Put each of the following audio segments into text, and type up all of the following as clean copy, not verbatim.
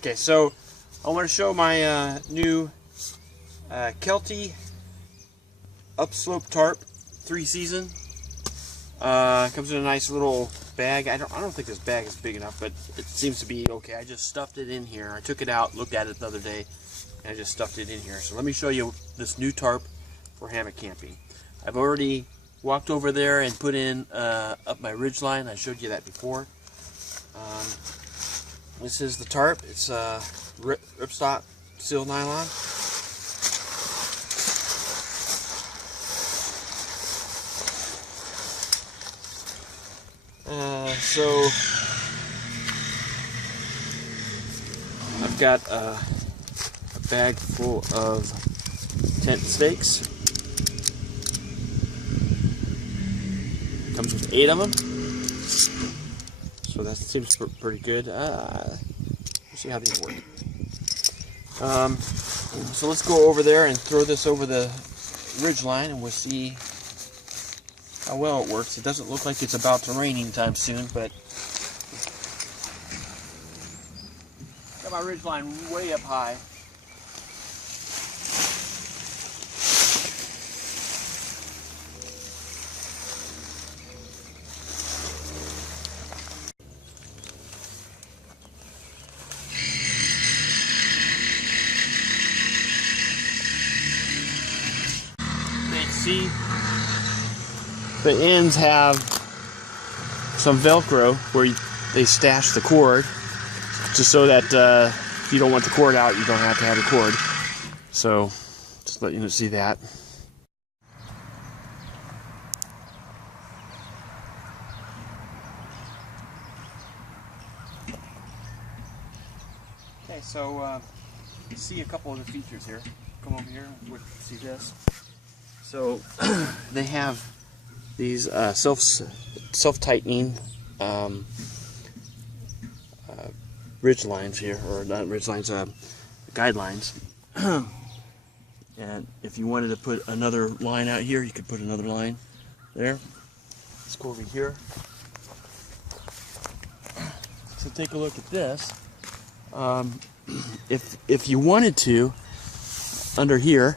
Okay, so I want to show my new Kelty Upslope Tarp 3-season. Comes in a nice little bag. I don't think this bag is big enough, but it seems to be okay. I just stuffed it in here. I took it out, looked at it the other day, and I just stuffed it in here. So let me show you this new tarp for hammock camping. I've already walked over there and put in up my ridge line. I showed you that before. This is the tarp. It's ripstop steel nylon. So I've got a bag full of tent stakes. Comes with 8 of them, so that seems pretty good. Let's see how these work. So let's go over there and throw this over the ridge line, and we'll see how well it works. It doesn't look like it's about to rain anytime soon, but got my ridge line way up high. See, the ends have some Velcro where they stash the cord, just so that if you don't want the cord out, you don't have to have a cord. So just let you see that. Okay, so you see a couple of the features here. Come over here and see this. So they have these self-tightening ridge lines here, or not ridge lines, guidelines. And if you wanted to put another line out here, you could put another line there. Let's go over here. So take a look at this. If you wanted to, under here,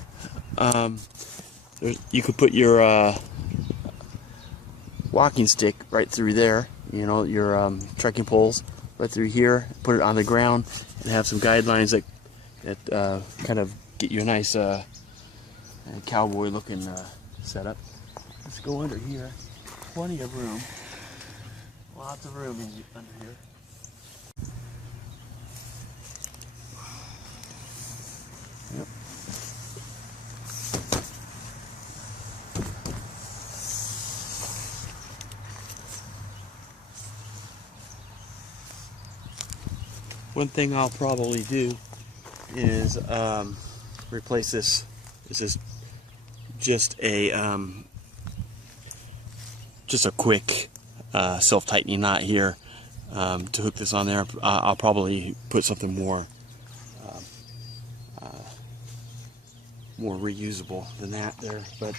you could put your walking stick right through there, you know, your trekking poles right through here, put it on the ground, and have some guidelines that kind of get you a nice cowboy looking setup. Let's go under here. Plenty of room. Lots of room under here. Yep. One thing I'll probably do is replace this. This is just a quick self-tightening knot here to hook this on there. I'll probably put something more reusable than that there, but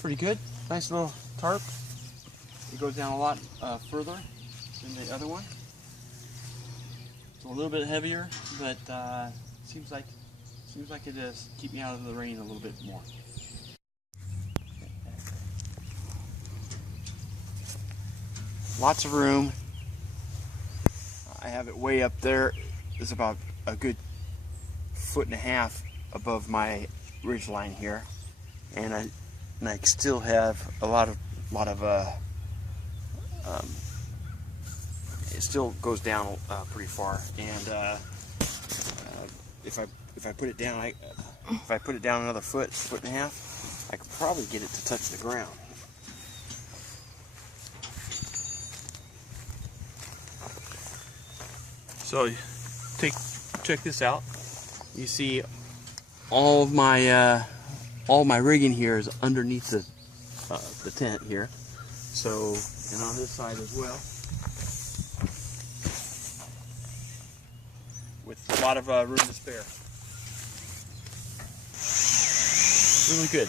pretty good. Nice little tarp. It goes down a lot further than the other one. It's a little bit heavier, but seems like it does keep me out of the rain a little bit more. Lots of room. I have it way up there. It's about a good 1.5 feet above my ridge line here, and I still have a lot of it still goes down pretty far, and if I put it down, if I put it down another 1.5 feet, I could probably get it to touch the ground. So check this out. You see all my rigging here is underneath the tent here. So, and on this side as well, with a lot of room to spare. Really good.